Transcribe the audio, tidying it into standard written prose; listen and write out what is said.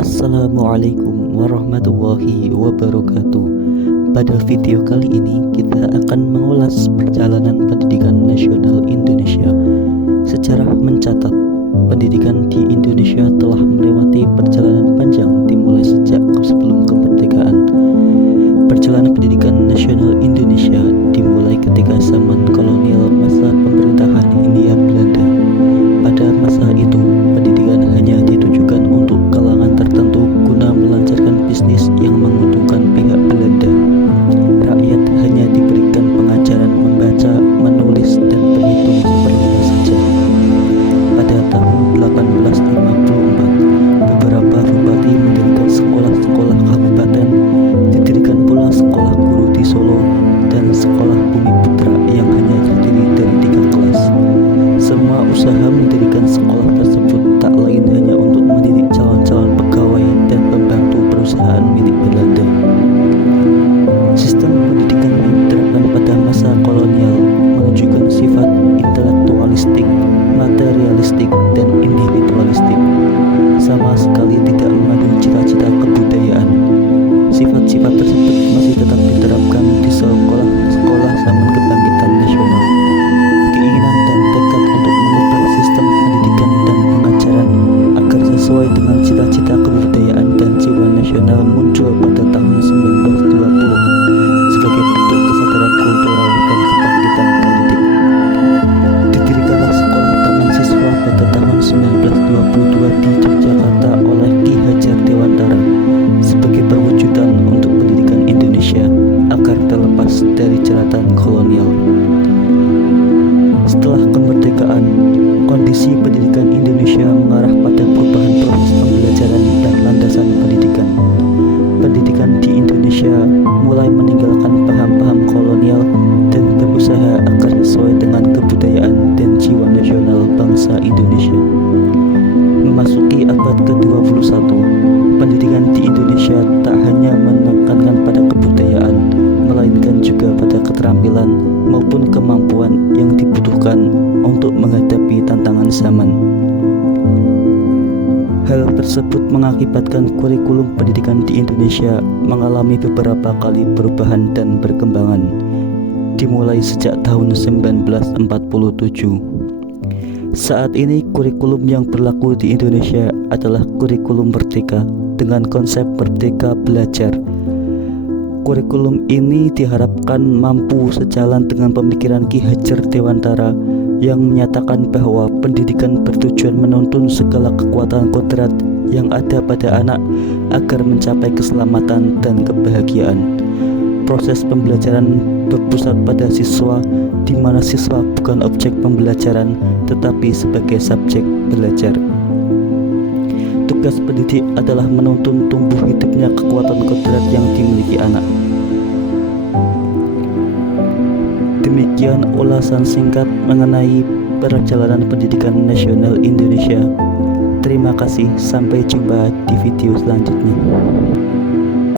Assalamualaikum warahmatullahi wabarakatuh. Pada video kali ini kita akan mengulas perjalanan pendidikan nasional Indonesia. Sejarah mencatat pendidikan di Indonesia telah melewati perjalanan panjang dimulai sejak sebelum kemerdekaan. Perjalanan pendidikan nasional Indonesia dimulai ketika zaman kolonial masa pemerintahan Hindia Belanda. Pada masa itu, pendidikan hanya ditujukan untuk kalangan tertentu guna melancarkan bisnis yang menguntungkan pihak Belanda. Rakyat hanya diberikan pengajaran membaca, menulis, dan berhitung seperlunya saja. Pada tahun 1854, beberapa bupati mendirikan sekolah-sekolah kabupaten, didirikan pula sekolah guru di Solo, dan sekolah Bumi Putra yang hanya terdiri dari 3 kelas. Semua usaha mendirikan sekolah tersebut tak lain hanya untuk mendidik calon-calon pegawai dan pembantu perusahaan milik Belanda. Sistem pendidikan yang diterapkan pada masa kolonial menunjukkan sifat intelektualistik, materialistik, dan individualistik. Sama sekali tidak mengandung cita-cita kebudayaan. Sifat-sifat tersebut masih tetap diterapkan di sekolah-sekolah zaman kebangkitan nasional. Keinginan dan tekad untuk mengubah sistem pendidikan dan pengajaran agar sesuai dengan cita-cita kebudayaan dan jiwa nasional muncul pada tahun 1920 sebagai bentuk kesadaran kultural dan kebangkitan politik. Didirikanlah sekolah taman siswa pada tahun 1922 di Yogyakarta oleh Ki Hajar Dewantara sebagai perwujudan untuk pendidikan Indonesia agar terlepas dari jeratan kolonial. Setelah kemerdekaan, kondisi pendidikan Indonesia mengarah pada perubahan proses pembelajaran dan landasan pendidikan. Pendidikan di Indonesia mulai meninggalkan paham-paham kolonial dan berusaha agar sesuai dengan kebudayaan dan jiwa nasional bangsa Indonesia. Memasuki abad ke-21, pendidikan di Indonesia tak hanya menekankan pada kebudayaan, melainkan juga pada keterampilan maupun kemampuan yang dibutuhkan untuk menghadapi tantangan zaman. Hal tersebut mengakibatkan kurikulum pendidikan di Indonesia mengalami beberapa kali perubahan dan perkembangan, dimulai sejak tahun 1947. Saat ini kurikulum yang berlaku di Indonesia adalah kurikulum merdeka dengan konsep merdeka belajar. Kurikulum ini diharapkan mampu sejalan dengan pemikiran Ki Hajar Dewantara yang menyatakan bahwa pendidikan bertujuan menuntun segala kekuatan kodrat yang ada pada anak agar mencapai keselamatan dan kebahagiaan. Proses pembelajaran berpusat pada siswa, di mana siswa bukan objek pembelajaran tetapi sebagai subjek belajar. Tugas pendidik adalah menuntun tumbuh hidupnya kekuatan kodrat yang dimiliki anak. Demikian ulasan singkat mengenai perjalanan pendidikan nasional Indonesia. Terima kasih, sampai jumpa di video selanjutnya.